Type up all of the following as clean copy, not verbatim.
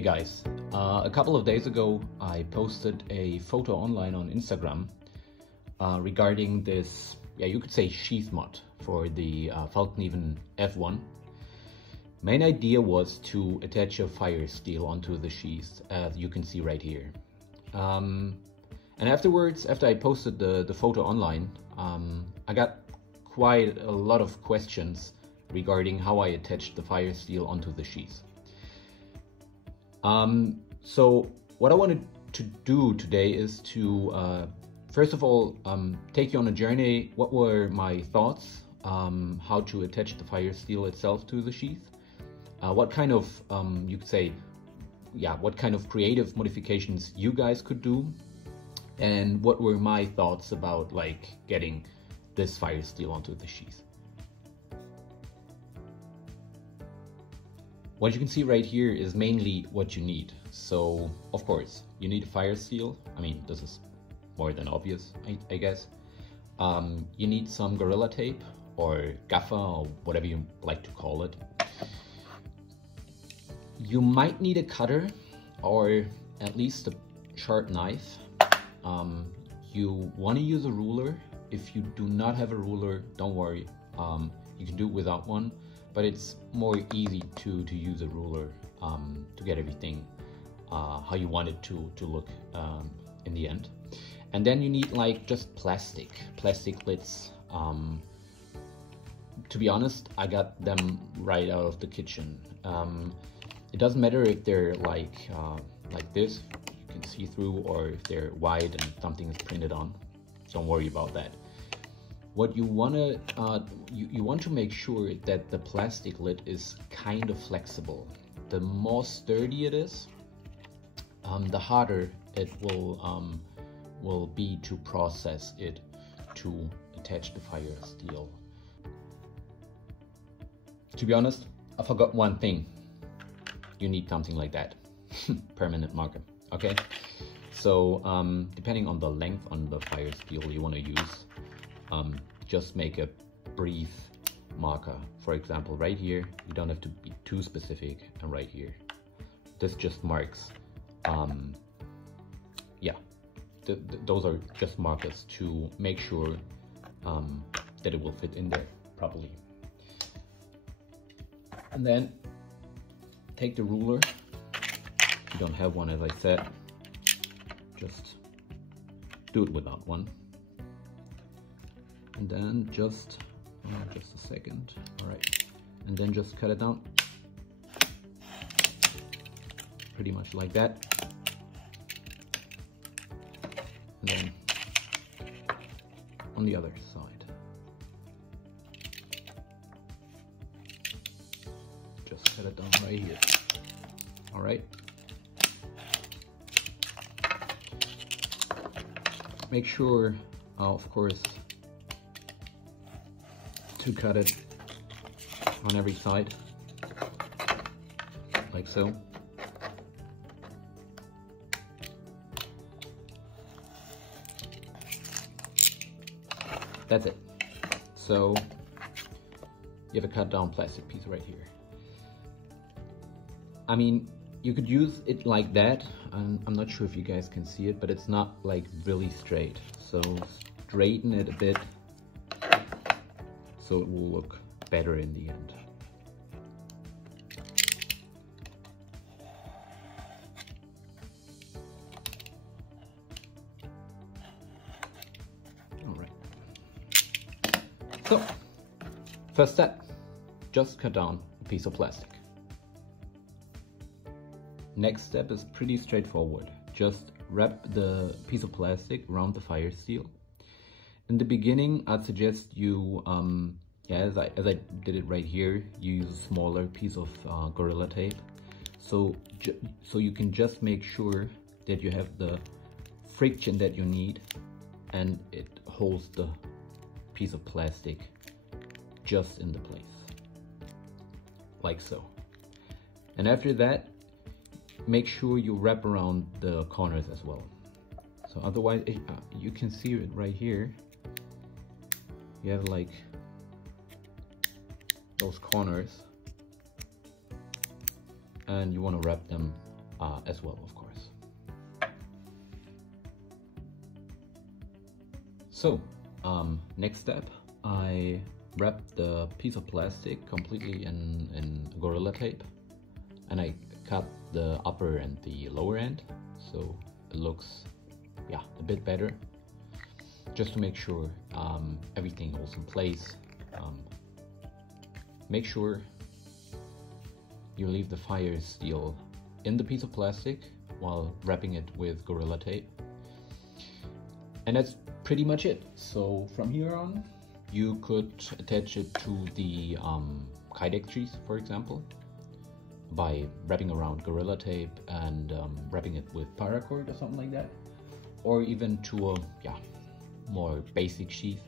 Hey guys, a couple of days ago I posted a photo online on Instagram regarding this, you could say sheath mod for the Fällkniven F1. Main idea was to attach a Firesteel onto the sheath, as you can see right here. And afterwards, after I posted the photo online, I got quite a lot of questions regarding how I attached the Firesteel onto the sheath. So what I wanted to do today is to first of all take you on a journey. What were my thoughts how to attach the Firesteel itself to the sheath, what kind of you could say what kind of creative modifications you guys could do, and what were my thoughts about like getting this Firesteel onto the sheath. What you can see right here is mainly what you need. So, of course, you need a Firesteel. I mean, this is more than obvious, I guess. You need some Gorilla Tape or gaffer or whatever you like to call it. You might need a cutter or at least a sharp knife. You want to use a ruler. If you do not have a ruler, don't worry. You can do it without one. But it's more easy to use a ruler to get everything how you want it to look in the end. And then you need like just plastic lids. To be honest, I got them right out of the kitchen. It doesn't matter if they're like this, you can see through, or if they're wide and something is printed on. Don't worry about that. What you want to you want to make sure that the plastic lid is kind of flexible. The more sturdy it is, the harder it will be to process it to attach the Firesteel. To be honest, I forgot one thing. You need something like that, permanent marker. Okay, so depending on the length on the Firesteel you want to use. Just make a brief marker. For example, right here, you don't have to be too specific, and right here. This just marks, those are just markers to make sure that it will fit in there properly. And then take the ruler. If you don't have one, as I said, just do it without one. And then just a second, all right, and then just cut it down, pretty much like that. And then on the other side, just cut it down right here, all right. Make sure, of course, to cut it on every side, like so. That's it. So you have a cut down plastic piece right here. I mean, you could use it like that, and I'm not sure if you guys can see it, but it's not like really straight. So straighten it a bit, so it will look better in the end. All right. So, first step, just cut down a piece of plastic. Next step is pretty straightforward. Just wrap the piece of plastic around the Firesteel. In the beginning, I'd suggest you, as I did it right here, you use a smaller piece of Gorilla Tape. So you can just make sure that you have the friction that you need, and it holds the piece of plastic just in the place, like so. And after that, make sure you wrap around the corners as well. So otherwise, you can see it right here. You have like those corners, and you want to wrap them as well, of course. So next step, I wrap the piece of plastic completely in Gorilla Tape, and I cut the upper and the lower end so it looks a bit better, just to make sure everything holds in place. Make sure you leave the Firesteel in the piece of plastic while wrapping it with Gorilla Tape, and that's pretty much it. So from here on, you could attach it to the Kydex sheath, for example, by wrapping around Gorilla Tape and wrapping it with paracord or something like that, or even to a more basic sheath,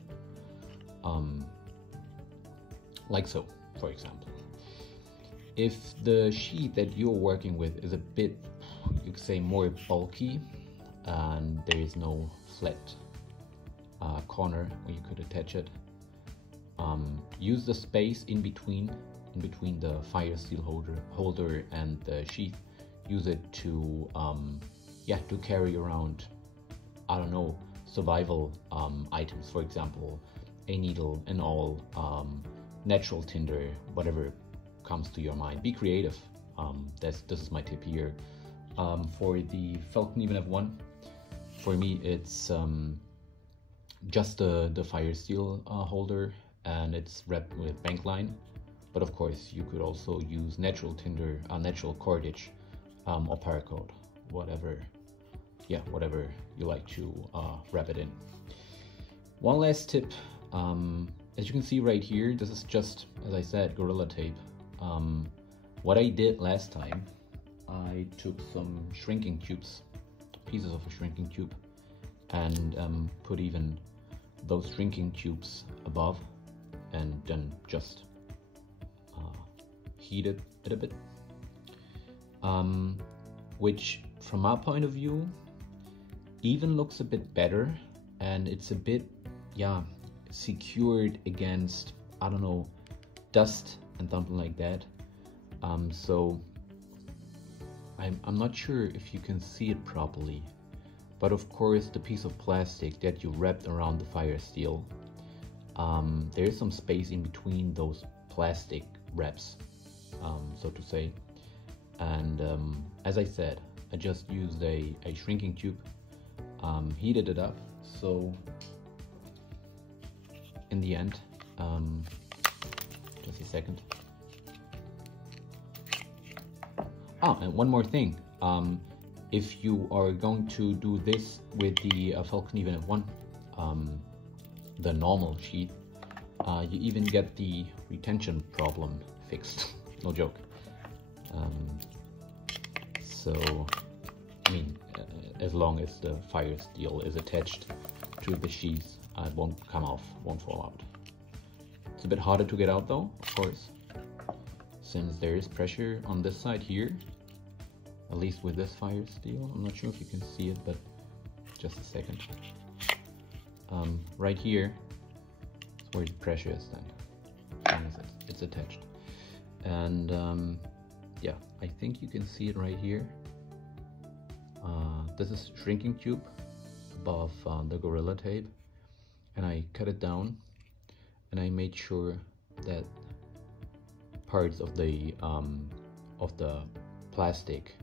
like so, for example. If the sheath that you're working with is a bit, you could say, more bulky, and there is no flat corner where you could attach it, use the space in between the Firesteel holder and the sheath. Use it to to carry around, I don't know, survival items, for example, a needle, an awl, natural tinder, whatever comes to your mind. Be creative. This is my tip here. For the Fällkniven F1, for me it's just the Firesteel holder, and it's wrapped with bank line. But of course, you could also use natural tinder, natural cordage, or paracord, whatever you like to wrap it in. One last tip, as you can see right here, this is just, as I said, Gorilla Tape. What I did last time, I took some shrinking tubes, pieces of a shrinking tube, and put even those shrinking tubes above, and then just heated it a bit, which from my point of view even looks a bit better, and it's a bit secured against, I don't know, dust and something like that. So I'm not sure if you can see it properly, but of course the piece of plastic that you wrapped around the Firesteel, there is some space in between those plastic wraps, so to say, and as I said, I just used a shrinking tube, heated it up, so in the end, just a second. And one more thing, if you are going to do this with the Fällkniven F1, the normal sheath, you even get the retention problem fixed. No joke. So, I mean, as long as the Firesteel is attached to the sheath, it won't come off, won't fall out. It's a bit harder to get out though, of course, since there is pressure on this side here, at least with this Firesteel. I'm not sure if you can see it, but just a second. Right here is where the pressure is then, it's attached. And I think you can see it right here. This is shrinking tube above the Gorilla Tape, and I cut it down, and I made sure that parts of the plastic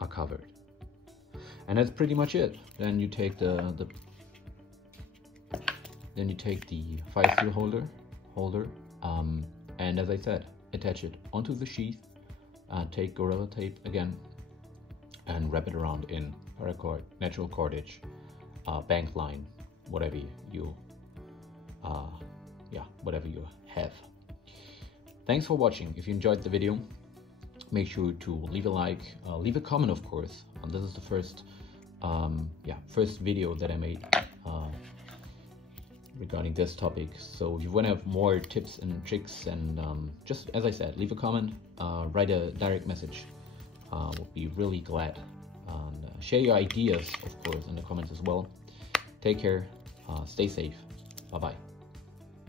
are covered, and that's pretty much it. Then you take the Firesteel holder, and as I said, attach it onto the sheath, take Gorilla Tape again, and wrap it around in paracord, natural cordage, bank line, whatever you have. Thanks for watching. If you enjoyed the video, make sure to leave a like, leave a comment, of course. This is the first video that I made regarding this topic. So if you want to have more tips and tricks, and just as I said, leave a comment, write a direct message. We'll be really glad. And share your ideas, of course, in the comments as well. Take care, stay safe, bye bye.